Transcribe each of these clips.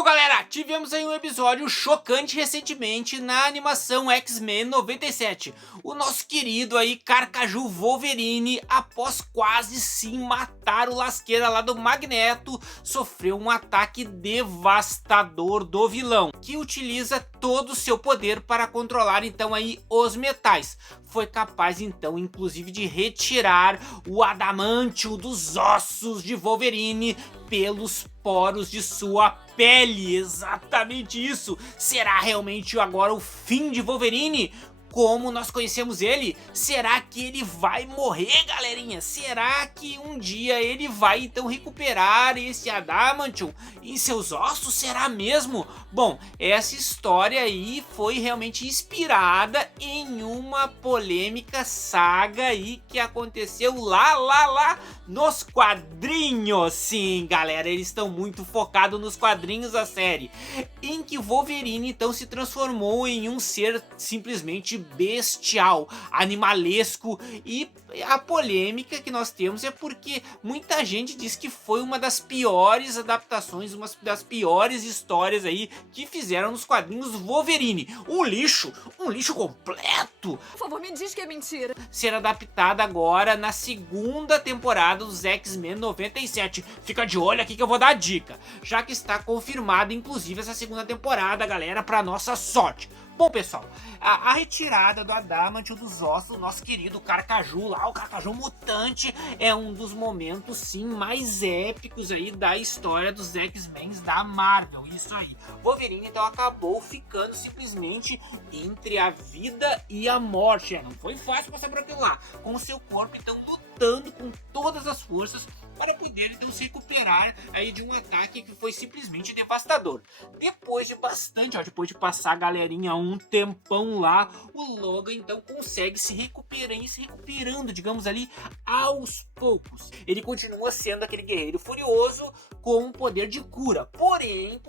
Galera, tivemos aí um episódio chocante recentemente na animação X-Men 97. O nosso querido aí Carcaju Wolverine, após quase sim matar o lasqueira lá do Magneto, sofreu um ataque devastador do vilão, que utiliza todo o seu poder para controlar então aí os metais. Foi capaz então inclusive de retirar o adamantio dos ossos de Wolverine pelos poros de sua pele. Exatamente isso. Será realmente agora o fim de Wolverine? Como nós conhecemos ele? Será que ele vai morrer, galerinha? Será que um dia ele vai então recuperar esse adamantium em seus ossos? Será mesmo? Bom, essa história aí foi realmente inspirada em uma polêmica saga aí que aconteceu lá nos quadrinhos. Sim, galera, eles estão muito focados nos quadrinhos da série, em que Wolverine então se transformou em um ser simplesmente bestial, animalesco. E a polêmica que nós temos é porque muita gente diz que foi uma das piores adaptações, uma das piores histórias aí que fizeram nos quadrinhos Wolverine. Um lixo completo. Por favor, me diz que é mentira. Ser adaptada agora na segunda temporada dos X-Men 97. Fica de olho aqui que eu vou dar a dica, já que está confirmada inclusive essa segunda temporada, galera, para nossa sorte. Bom, pessoal, a retirada do adamantio dos ossos do nosso querido Carcaju lá, o Carcaju mutante, é um dos momentos sim mais épicos aí da história dos X-Men da Marvel. Isso aí. Wolverine então acabou ficando simplesmente entre a vida e a morte. Não foi fácil passar por aquilo lá, com o seu corpo então lutando com todas as forças para poder então se recuperar aí de um ataque que foi simplesmente devastador. Depois de bastante, depois de passar a galerinha um tempão lá, o Logan então consegue se recuperando, digamos ali, aos poucos. Ele continua sendo aquele guerreiro furioso com um poder de cura, porém,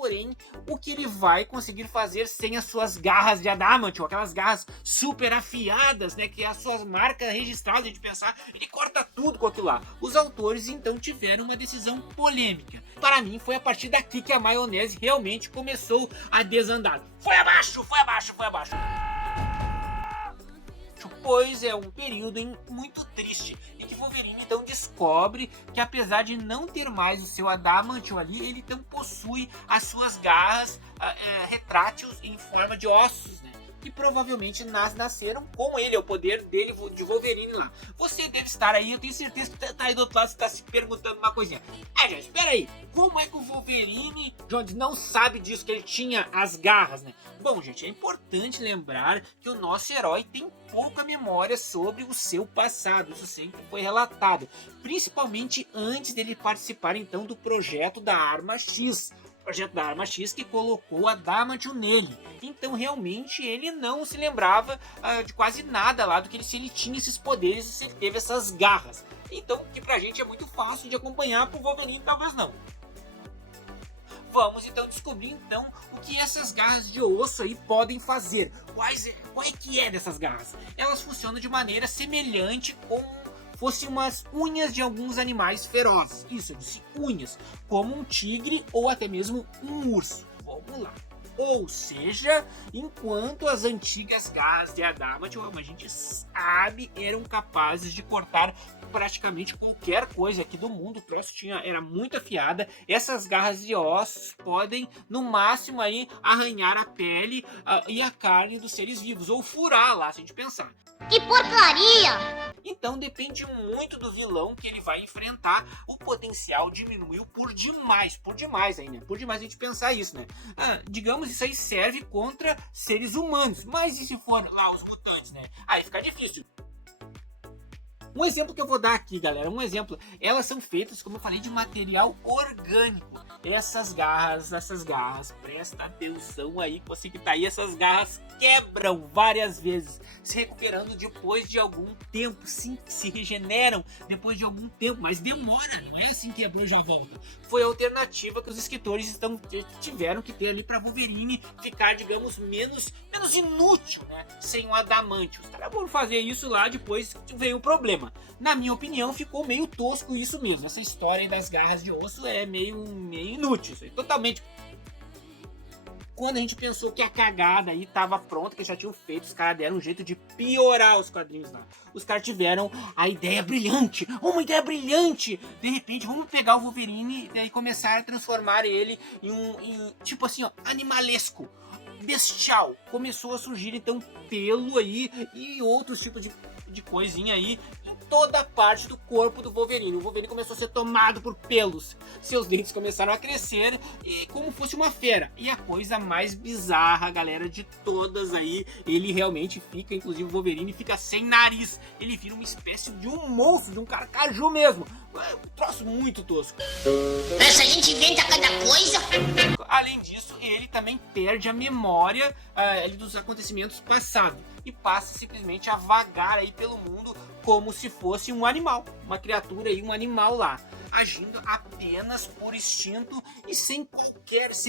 o que ele vai conseguir fazer sem as suas garras de adamantio, aquelas garras super afiadas, né, que é as suas marcas registradas, a gente pensar, ele corta tudo com aquilo lá. Os autores então tiveram uma decisão polêmica. Para mim foi a partir daqui que a maionese realmente começou a desandar. Foi abaixo. Pois é um período muito triste em que Wolverine então descobre que, apesar de não ter mais o seu adamantio ali, ele então possui as suas garras retráteis em forma de ossos, né? Que provavelmente nasceram com ele, é o poder dele, de Wolverine lá. Você deve estar aí, eu tenho certeza que tá aí do outro lado, você tá se perguntando uma coisinha. Gente, espera aí, como é que o Wolverine, Jones, não sabe disso, que ele tinha as garras, né? Bom, gente, é importante lembrar que o nosso herói tem pouca memória sobre o seu passado, isso sempre foi relatado, principalmente antes dele participar então do projeto da Arma X. Projeto da Arma X que colocou adamantio nele. Então realmente ele não se lembrava de quase nada lá do que se ele tinha esses poderes, se ele teve essas garras. Então, que pra gente é muito fácil de acompanhar, pro Wolverine talvez não. Vamos então descobrir então o que essas garras de osso aí podem fazer. Qual é que é dessas garras? Elas funcionam de maneira semelhante com fossem umas unhas de alguns animais ferozes. Isso, eu disse unhas, como um tigre ou até mesmo um urso. Vamos lá. Ou seja, enquanto as antigas garras de adamantio, a gente sabe, eram capazes de cortar praticamente qualquer coisa aqui do mundo, o troço era muito afiada, essas garras de ossos podem no máximo aí arranhar a pele e a carne dos seres vivos, ou furar lá, se a gente pensar. Que porcaria! Então depende muito do vilão que ele vai enfrentar. O potencial diminuiu por demais aí, né? Por demais a gente pensar isso, né? Digamos, isso aí serve contra seres humanos. Mas e se for lá os mutantes, né? Aí fica difícil. Um exemplo que eu vou dar aqui, galera, elas são feitas, como eu falei, de material orgânico. Essas garras, presta atenção aí, você que tá aí, essas garras quebram várias vezes, se recuperando depois de algum tempo, sim, se regeneram depois de algum tempo, mas demora, não é assim que quebrou já volta. Foi a alternativa que os escritores tiveram que ter ali para Wolverine ficar, digamos, menos inútil, né, sem um adamantio. Os caras vão fazer isso lá, depois veio o problema. Na minha opinião, ficou meio tosco isso mesmo. Essa história aí das garras de osso é meio inútil. Isso aí, totalmente. Quando a gente pensou que a cagada aí tava pronta, que já tinham feito, os caras deram um jeito de piorar os quadrinhos lá. Os caras tiveram a ideia brilhante, uma ideia brilhante. De repente, vamos pegar o Wolverine e aí começar a transformar ele em tipo assim, ó, animalesco, bestial. Começou a surgir então pelo aí e outros tipos de coisinha aí em toda parte do corpo do Wolverine. O Wolverine começou a ser tomado por pelos. Seus dentes começaram a crescer e como fosse uma fera. E a coisa mais bizarra, galera, de todas aí, ele realmente fica, inclusive o Wolverine fica sem nariz. Ele vira uma espécie de um monstro, de um carcaju mesmo. É um troço muito tosco. Essa gente inventa cada coisa. Além disso, ele também perde a memória dos acontecimentos passados e passa simplesmente a vagar aí pelo mundo como se fosse um animal, uma criatura aí, um animal lá, agindo apenas por instinto e sem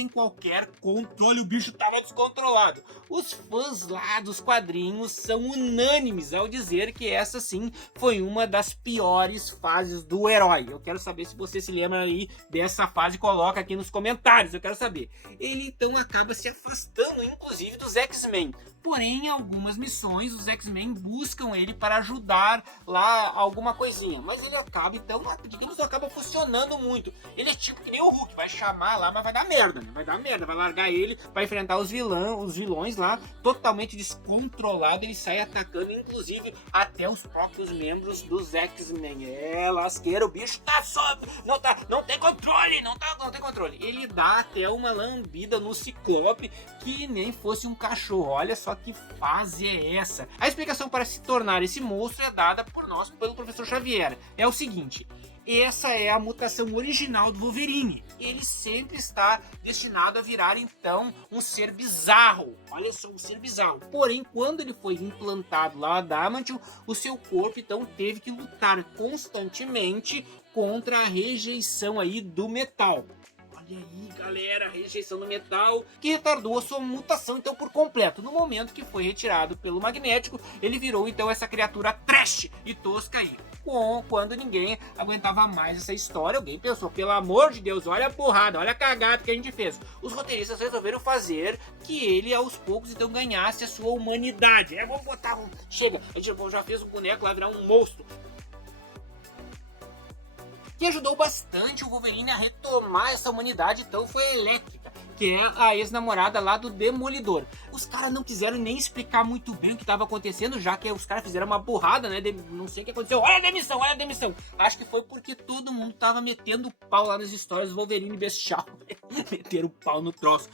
qualquer controle. O bicho tava descontrolado. Os fãs lá dos quadrinhos são unânimes ao dizer que essa sim foi uma das piores fases do herói. Eu quero saber se você se lembra aí dessa fase, coloca aqui nos comentários, eu quero saber. Ele então acaba se afastando inclusive dos X-Men. Porém, em algumas missões, os X-Men buscam ele para ajudar lá alguma coisinha. Mas ele acaba, então, digamos, não acaba funcionando muito. Ele é tipo que nem o Hulk, vai chamar lá, mas vai dar merda, né? Vai dar merda, vai largar ele, vai enfrentar os vilões lá, totalmente descontrolado. Ele sai atacando, inclusive, até os próprios membros dos X-Men. É, lasqueira, o bicho tá só... Não tem controle, não tem controle. Ele dá até uma lambida no Ciclope, que nem fosse um cachorro. Olha só que fase é essa? A explicação para se tornar esse monstro é dada por nós, pelo professor Xavier. É o seguinte: essa é a mutação original do Wolverine. Ele sempre está destinado a virar, então, um ser bizarro. Olha só, um ser bizarro. Porém, quando ele foi implantado lá a Adamantium, o seu corpo, então, teve que lutar constantemente contra a rejeição aí do metal. Olha aí, galera, a rejeição do metal que retardou a sua mutação então por completo. No momento que foi retirado pelo magnético, ele virou então essa criatura trash e tosca aí. Quando ninguém aguentava mais essa história, alguém pensou, pelo amor de Deus, olha a porrada, olha a cagada que a gente fez. Os roteiristas resolveram fazer que ele aos poucos então ganhasse a sua humanidade. Vamos botar, chega, a gente já fez um boneco lá virar um monstro. Que ajudou bastante o Wolverine a retomar essa humanidade, então foi a Elétrica, que é a ex-namorada lá do Demolidor. Os caras não quiseram nem explicar muito bem o que estava acontecendo, já que os caras fizeram uma burrada, né? Não sei o que aconteceu. Olha a demissão! Acho que foi porque todo mundo tava metendo pau lá nas histórias do Wolverine bestial. Meteram o pau no troço.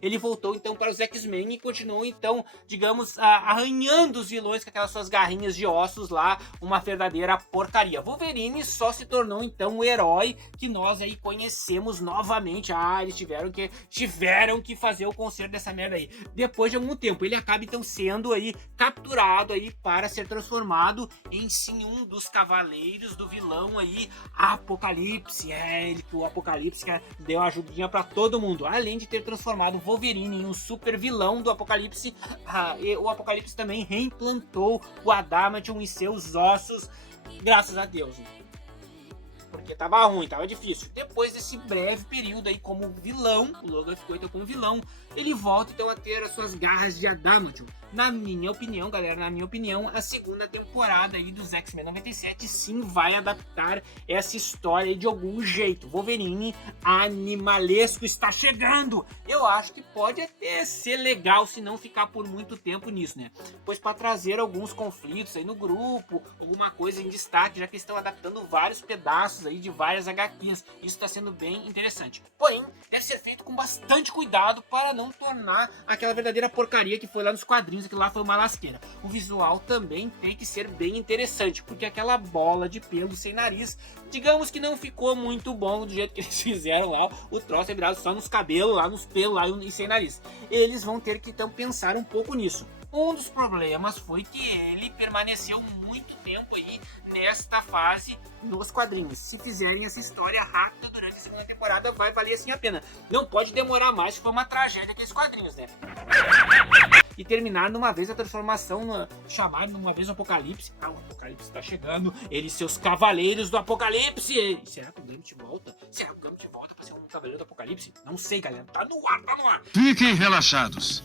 Ele voltou então para os X-Men e continuou então, digamos, arranhando os vilões com aquelas suas garrinhas de ossos lá, uma verdadeira porcaria. Wolverine só se tornou então o herói que nós aí conhecemos novamente. Eles tiveram que fazer o conserto dessa merda aí. Depois de algum tempo, ele acaba então sendo aí capturado aí para ser transformado em sim um dos cavaleiros do vilão aí, Apocalipse. O Apocalipse que deu ajudinha para todo mundo, além de ter transformado o Wolverine em um super vilão do Apocalipse. O Apocalipse também reimplantou o Adamantium em seus ossos, graças a Deus, né? Porque tava ruim, tava difícil. Depois desse breve período aí como vilão, o Logan ficou então como vilão, ele volta então a ter as suas garras de Adamantium. Na minha opinião, galera, a segunda temporada aí dos X-Men 97 sim vai adaptar essa história de algum jeito. Wolverine animalesco está chegando. Eu acho que pode até ser legal se não ficar por muito tempo nisso, né? Pois para trazer alguns conflitos aí no grupo, alguma coisa em destaque, já que estão adaptando vários pedaços aí de várias HQs. Isso está sendo bem interessante. Porém, deve ser feito com bastante cuidado para não tornar aquela verdadeira porcaria que foi lá nos quadrinhos, que lá foi uma lasqueira. O visual também tem que ser bem interessante, porque aquela bola de pelo sem nariz, digamos que não ficou muito bom do jeito que eles fizeram lá. O troço é virado só nos cabelos, lá nos pelos lá e sem nariz. Eles vão ter que então pensar um pouco nisso. Um dos problemas foi que ele permaneceu muito tempo aí nesta fase nos quadrinhos. Se fizerem essa história rápida durante a segunda temporada, vai valer assim a pena. Não pode demorar mais, foi uma tragédia aqueles quadrinhos, né? e terminar numa vez a transformação, chamar numa vez o Apocalipse. O Apocalipse tá chegando, ele e seus cavaleiros do Apocalipse. Será que o Gambit volta? Será que o Gambit volta pra ser um cavaleiro do Apocalipse? Não sei, galera, tá no ar, tá no ar. Fiquem relaxados.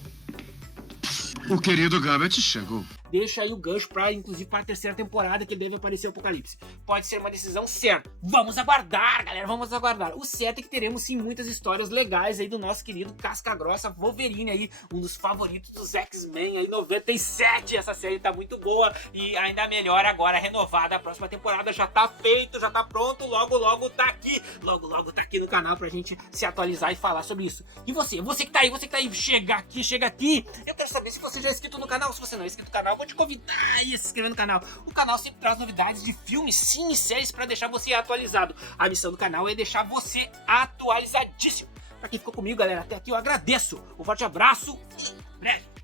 O querido Gambit chegou. Deixa aí o gancho pra, inclusive, para a terceira temporada que deve aparecer o Apocalipse. Pode ser uma decisão certa. Vamos aguardar, galera, vamos aguardar. O certo é que teremos, sim, muitas histórias legais aí do nosso querido Casca-Grossa Wolverine aí, um dos favoritos dos X-Men aí, 97. Essa série tá muito boa e ainda melhor agora, renovada. A próxima temporada já tá feito, já tá pronto, logo tá aqui. Logo tá aqui no canal pra gente se atualizar e falar sobre isso. E você que tá aí, chega aqui. Eu quero saber se você já é inscrito no canal. Se você não é inscrito no canal, vou te convidar a se inscrever no canal. O canal sempre traz novidades de filmes, sim, e séries para deixar você atualizado. A missão do canal é deixar você atualizadíssimo. Pra quem ficou comigo, galera, até aqui eu agradeço. Um forte abraço e breve.